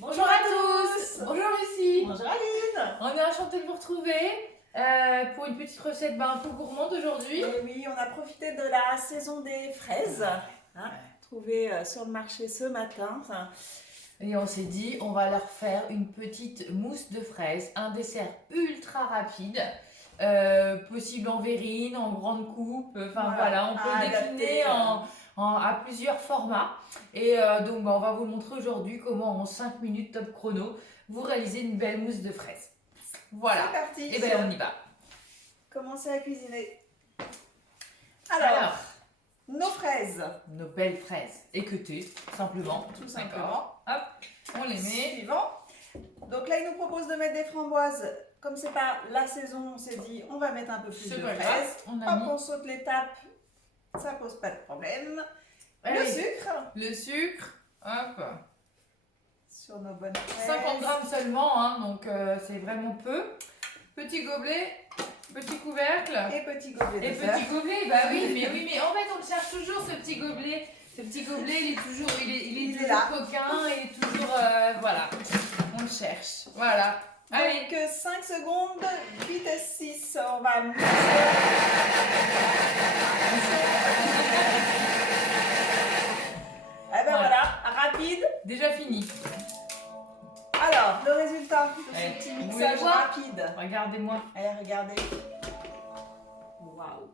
Bonjour à tous. Bonjour Lucie. Bonjour Aline. On est enchanté de vous retrouver pour une petite recette un peu gourmande aujourd'hui. Et oui, on a profité de la saison des fraises, trouvées sur le marché ce matin. Et on s'est dit, on va leur faire une petite mousse de fraises, un dessert ultra rapide, possible en verrine, en grande coupe, enfin voilà, on peut le décliner à plusieurs formats. Et donc on va vous montrer aujourd'hui comment en 5 minutes top chrono, vous réalisez une belle mousse de fraises. Voilà. C'est parti. Et bien on y va. Commencez à cuisiner. Alors, nos fraises. Nos belles fraises équeutées, simplement. Tout simplement. Hop, on les met. Suivant. Donc là, il nous propose de mettre des framboises. Comme c'est pas la saison, on s'est dit on va mettre un peu plus de fraises. On saute l'étape, ça pose pas de problème. Allez, le sucre. Le sucre, hop. Sur nos bonnes fraises. 50 grammes seulement, hein, donc c'est vraiment peu. Petit gobelet, petit couvercle. Et petit gobelet. Et petit gobelet, bah oui, mais en fait on le cherche toujours ce petit gobelet. Ce petit gobelet, il est toujours coquin, il est toujours, voilà, on le cherche, voilà. Allez. Donc 5 secondes, vitesse 6, on va mousser. Eh ben voilà, rapide. Déjà fini. Alors, le résultat de ce petit mixage rapide. Regardez-moi. Allez, regardez. Waouh.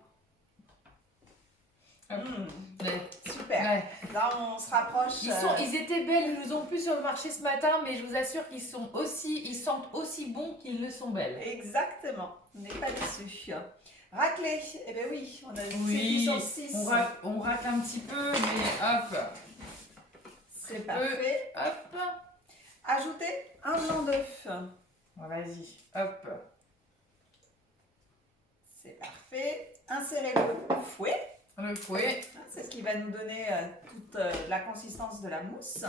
Super. Ouais. Là, on se rapproche. Ils étaient belles, ils nous ont plu sur le marché ce matin, mais je vous assure qu'ils sentent aussi bons qu'ils le sont belles. Exactement. On n'est pas déçus. Raclé. Eh bien oui, on a oui, sur 6. On racle un petit peu, mais hop. C'est parfait. Hop. Ajoutez un blanc d'œuf. Vas-y, hop. C'est parfait. Insérez le fouet. Le fouet. C'est ce qui va nous donner toute la consistance de la mousse.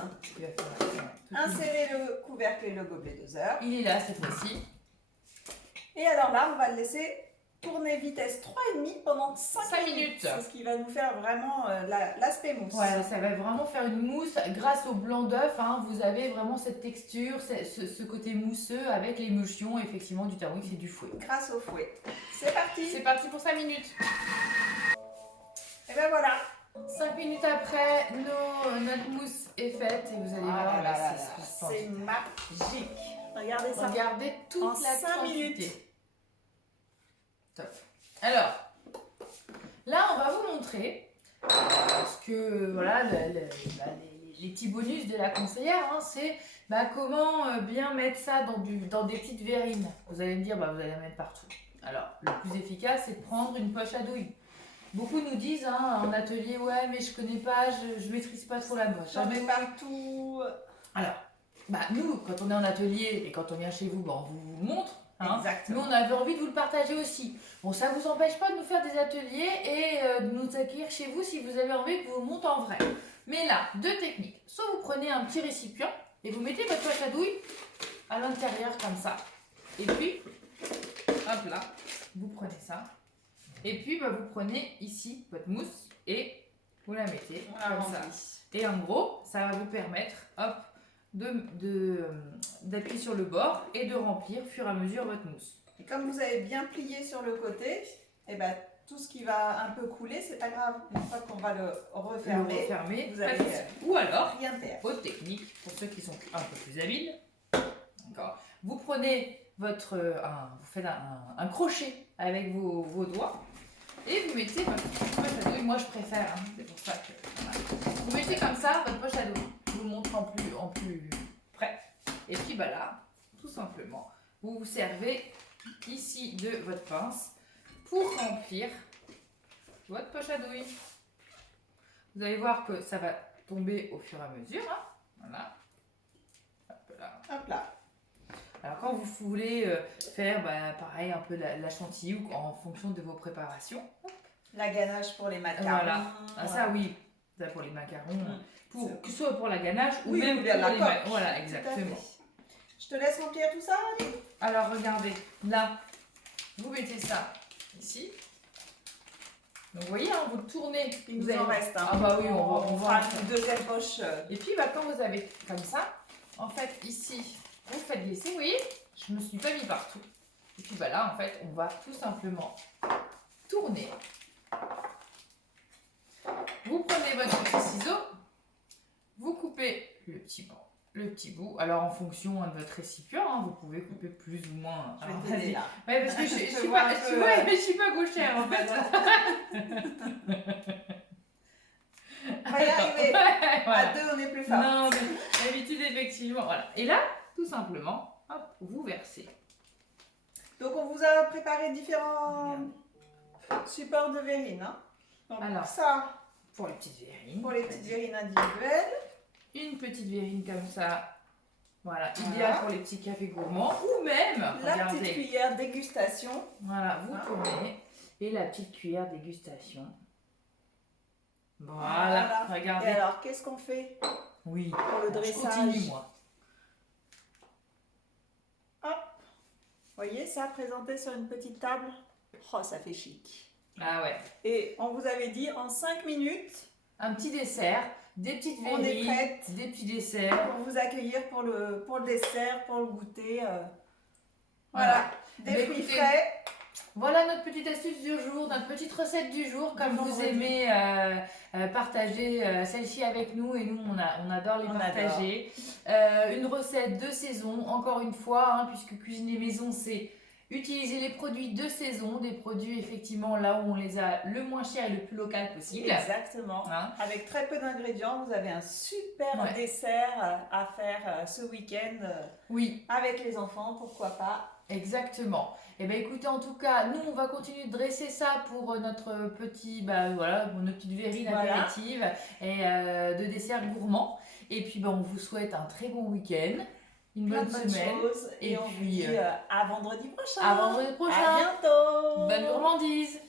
Insérez le couvercle et le gobelet doseur. Il est là cette fois-ci. Et alors là, on va le laisser tourner vitesse 3,5 pendant 5 minutes. C'est ce qui va nous faire vraiment l'aspect mousse. Ouais, ça va vraiment faire une mousse. Grâce au blanc d'œuf, hein, vous avez vraiment cette texture, ce côté mousseux avec l'émulsion effectivement du thermomix et du fouet. Grâce au fouet. C'est parti. C'est parti pour 5 minutes. Et ben voilà. 5 minutes après, notre mousse est faite et vous allez voir, c'est magique. Regardez ça. Regardez toute en la 5 quantité. minutes. Top. Alors, là, on va vous montrer parce que voilà, les petits bonus de la conseillère, hein, c'est comment bien mettre ça dans des petites verrines. Vous allez me dire, vous allez la mettre partout. Alors, le plus efficace, c'est de prendre une poche à douille. Beaucoup nous disent en atelier, ouais, mais je connais pas, je maîtrise pas trop la poche. J'en mets partout. Alors, nous, quand on est en atelier et quand on vient chez vous, on vous montre. Exactement. Nous, on avait envie de vous le partager aussi. Bon, ça ne vous empêche pas de nous faire des ateliers et de nous accueillir chez vous si vous avez envie que vous monte en vrai. Mais là, deux techniques. Soit vous prenez un petit récipient et vous mettez votre poche à douille à l'intérieur comme ça. Et puis, hop là, vous prenez ça. Et puis, vous prenez ici votre mousse et vous la mettez comme ça. Et en gros, ça va vous permettre, hop, d'appuyer sur le bord et de remplir au fur et à mesure votre mousse. Et comme vous avez bien plié sur le côté, tout ce qui va un peu couler, c'est pas grave. Une fois qu'on va le refermer, vous allez ou alors, rien perdre. Autre technique, pour ceux qui sont un peu plus habiles, vous prenez vous faites un crochet avec vos doigts et vous mettez votre poche à douille. Moi je préfère, c'est pour ça que vous mettez comme ça votre poche à douille. Je vous le montre en plus près. Et puis là, tout simplement, vous vous servez ici de votre pince pour remplir votre poche à douille. Vous allez voir que ça va tomber au fur et à mesure. Voilà. Hop là. Hop là. Alors quand vous voulez faire pareil un peu la chantilly ou en fonction de vos préparations. La ganache pour les macarons. Voilà. Ça oui, ça pour les macarons. Que ce soit pour la ganache ou oui, même pour la coque. Voilà, exactement. Je te laisse remplir tout ça, Ali. Alors regardez, là, vous mettez ça ici. Donc vous voyez, vous tournez. Il nous en reste. Ah bah oui, on va fera une deuxième poche. Et puis quand vous avez comme ça, en fait, ici, vous faites glisser, vous voyez, je me suis pas mis partout. Et puis bah là, en fait, on va tout simplement tourner. Vous prenez votre petit ciseau, vous coupez le petit bout. Alors en fonction de votre récipient, hein, vous pouvez couper plus ou moins. Je vais t'aider là. Ouais, parce que je suis pas gauchère en fait. On va y arriver. Voilà. À deux, on est plus fort. Non, mais d'habitude, effectivement. Voilà. Et là, tout simplement, hop, vous versez. Donc on vous a préparé différents supports de verrine. Hein. Donc alors, ça, pour les petites verrines. Pour les petites verrines individuelles. Une petite verrine comme ça. Voilà, idéal pour les petits cafés gourmands. Ou même, la petite cuillère dégustation. Voilà, vous tournez. Et la petite cuillère dégustation. Voilà, regardez. Et alors, qu'est-ce qu'on fait pour le dressage? Je continue, moi. Hop. Vous voyez ça présenté sur une petite table? Oh, ça fait chic. Ah ouais. Et on vous avait dit en 5 minutes. Un petit dessert, des petites verrines, on est prête des petits desserts. Pour vous accueillir pour le dessert, pour le goûter. Voilà. Des fruits frais. Voilà notre petite astuce du jour, notre petite recette du jour. Comme vous aimez partager celle-ci avec nous, et nous on adore les partager. Une recette de saison, encore une fois, hein, puisque cuisiner maison c'est utiliser les produits de saison, des produits effectivement là où on les a le moins cher et le plus local possible. Exactement. Hein? Avec très peu d'ingrédients, vous avez un super dessert à faire ce week-end. Avec les enfants, pourquoi pas. Exactement. Et bien écoutez, en tout cas, nous on va continuer de dresser ça pour notre petit, pour nos petites verrines apéritives et de dessert gourmand. Et puis on vous souhaite un très bon week-end, une bonne semaine. Et on vous dit à vendredi prochain. À vendredi prochain. À bientôt. Bonne gourmandise.